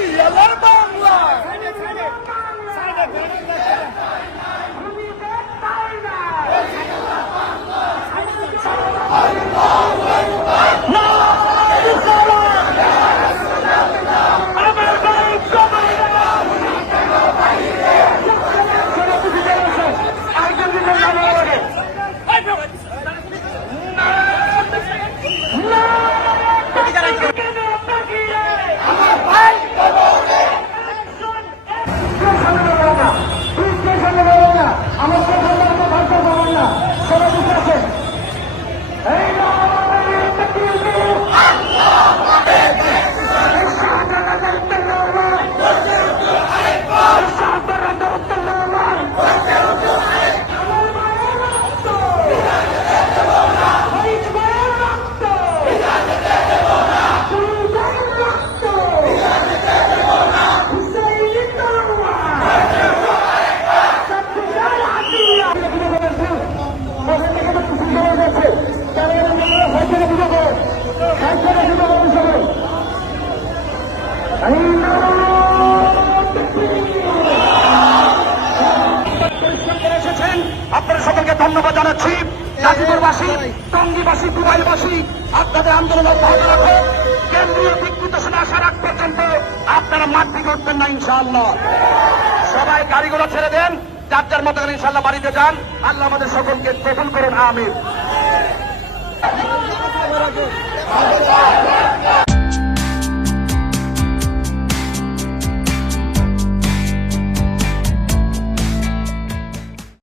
Yalla আপনারা সকলকে ধন্যবাদ জানাচ্ছি। গাজীপুরবাসী, টঙ্গীবাসী, দুবাইবাসী, আপনাদের আন্দোলন কেন্দ্রীয় বিদ্যুৎ আসার আগ পর্যন্ত আপনারা মাঠ থেকে উঠবেন না, ইনশাআল্লাহ। সবাই গাড়িগুলো ছেড়ে দেন, যার যার মতো করে ইনশাল্লাহ বাড়িতে যান। আল্লাহ আমাদের সকলকে কবুল করেন আমির